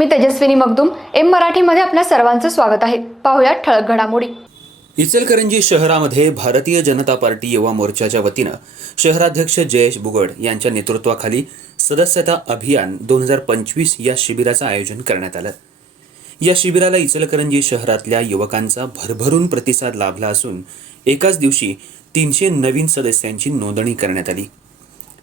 मी Tejaswini Magdum M मराठीमध्ये आपल्या सर्वांचं स्वागत आहे. पाहुयात ठळक घडामोडी. इचलकरंजी शहरामध्ये भारतीय जनता पार्टी युवा मोर्चाच्या वतीनं शहराध्यक्ष जयेश बुगड यांच्या नेतृत्वाखाली सदस्यता अभियान दोन हजार पंचवीस या शिबिराचं आयोजन करण्यात आलं. या शिबिराला इचलकरंजी शहरातल्या युवकांचा भरभरून प्रतिसाद लाभला असून एकाच दिवशी तीनशे नवीन सदस्यांची नोंदणी करण्यात आली.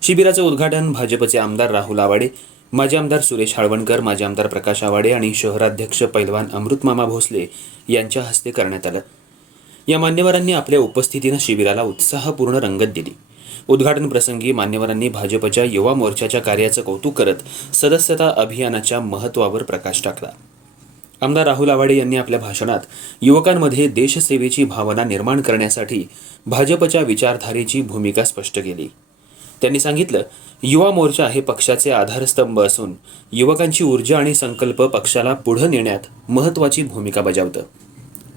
शिबिराचं उद्घाटन भाजपचे आमदार राहुल आवाडे माजी आमदार सुरेश हाळवणकर माजी आमदार प्रकाश आवाडे आणि शहराध्यक्ष पैलवान अमृतमामा भोसले यांच्या हस्ते करण्यात आलं. या मान्यवरांनी आपल्या उपस्थितीनं शिबिराला उत्साहपूर्ण रंगत दिली. उद्घाटन प्रसंगी मान्यवरांनी भाजपच्या युवा मोर्चाच्या कार्याचं कौतुक करत सदस्यता अभियानाच्या महत्त्वावर प्रकाश टाकला. आमदार राहुल आवाडे यांनी आपल्या भाषणात युवकांमध्ये देशसेवेची भावना निर्माण करण्यासाठी भाजपच्या विचारधारेची भूमिका स्पष्ट केली. त्यांनी सांगितलं युवा मोर्चा हे पक्षाचे आधारस्तंभ असून युवकांची ऊर्जा आणि संकल्प पक्षाला पुढे नेण्यात महत्त्वाची भूमिका बजावतं.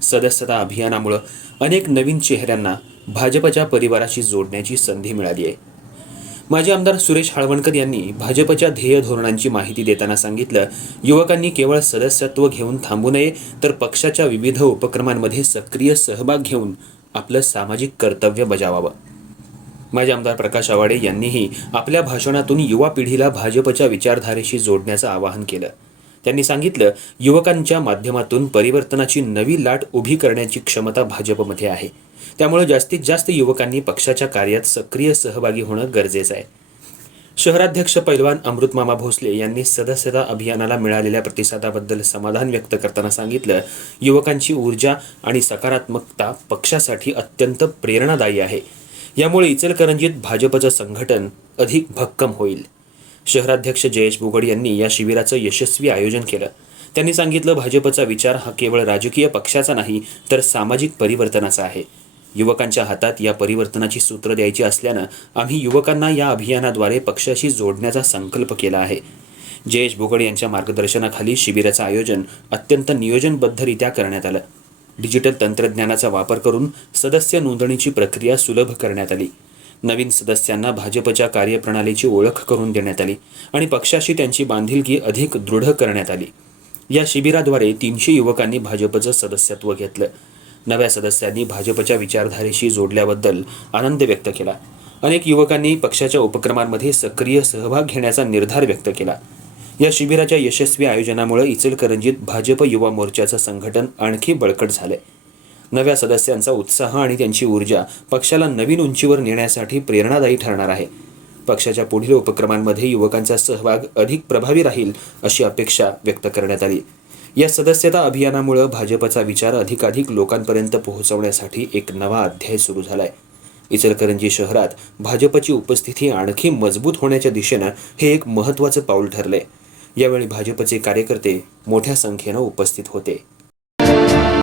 सदस्यता अभियानामुळं अनेक नवीन चेहऱ्यांना भाजपच्या परिवाराशी जोडण्याची संधी मिळाली आहे. माजी आमदार सुरेश हाळवणकर यांनी भाजपच्या ध्येय धोरणांची माहिती देताना सांगितलं युवकांनी केवळ सदस्यत्व घेऊन थांबू नये तर पक्षाच्या विविध उपक्रमांमध्ये सक्रिय सहभाग घेऊन आपलं सामाजिक कर्तव्य बजावावं. माजी आमदार प्रकाश आवाडे यांनीही आपल्या भाषणातून युवा पिढीला भाजपच्या विचारधारेशी जोडण्याचं आवाहन केलं. त्यांनी सांगितलं युवकांच्या माध्यमातून परिवर्तनाची नवी लाट उभी करण्याची क्षमता भाजपमध्ये आहे. त्यामुळे जास्तीत जास्त युवकांनी पक्षाच्या कार्यात सक्रिय सहभागी होणं गरजेचं आहे. शहराध्यक्ष पैलवान अमृतमामा भोसले यांनी सदस्यता अभियानाला मिळालेल्या प्रतिसादाबद्दल समाधान व्यक्त करताना सांगितलं युवकांची ऊर्जा आणि सकारात्मकता पक्षासाठी अत्यंत प्रेरणादायी आहे. यामुळे इचलकरंजीत भाजपचं संघटन अधिक भक्कम होईल. शहराध्यक्ष जयेश बुगड यांनी या शिबिराचं यशस्वी आयोजन केलं. त्यांनी सांगितलं भाजपचा विचार हा केवळ राजकीय पक्षाचा नाही तर सामाजिक परिवर्तनाचा आहे. युवकांच्या हातात या परिवर्तनाची सूत्र द्यायची असल्यानं आम्ही युवकांना या अभियानाद्वारे पक्षाशी जोडण्याचा संकल्प केला आहे. जयेश भोगड यांच्या मार्गदर्शनाखाली शिबिराचं आयोजन अत्यंत नियोजनबद्धरित्या करण्यात आलं. डिजिटल तंत्रज्ञानाचा वापर करून सदस्य नोंदणीची प्रक्रिया सुलभ करण्यात आली. नवीन सदस्यांना भाजपच्या कार्यप्रणालीची ओळख करून देण्यात आली आणि पक्षाशी त्यांची बांधिलकी अधिक दृढ करण्यात आली. या शिबिराद्वारे तीनशे युवकांनी भाजपचं सदस्यत्व घेतलं. नव्या सदस्यांनी भाजपच्या विचारधारेशी जोडल्याबद्दल आनंद व्यक्त केला. अनेक युवकांनी पक्षाच्या उपक्रमांमध्ये सक्रिय सहभाग घेण्याचा निर्धार व्यक्त केला. या शिबिराच्या यशस्वी आयोजनामुळे इचलकरंजीत भाजप युवा मोर्चाचं संघटन आणखी बळकट झालंय. नव्या सदस्यांचा उत्साह आणि त्यांची ऊर्जा पक्षाला नवीन उंचीवर नेण्यासाठी प्रेरणादायी ठरणार आहे. पक्षाच्या पुढील उपक्रमांमध्ये युवकांचा सहभाग अधिक प्रभावी राहील अशी अपेक्षा व्यक्त करण्यात आली. या सदस्यता अभियानामुळे भाजपचा विचार अधिकाधिक लोकांपर्यंत पोहोचवण्यासाठी एक नवा अध्याय सुरू झालाय. इचलकरंजी शहरात भाजपची उपस्थिती आणखी मजबूत होण्याच्या दिशेनं हे एक महत्त्वाचं पाऊल ठरलंय. यावेळी भाजपचे कार्यकर्ते मोठ्या संख्येनं उपस्थित होते.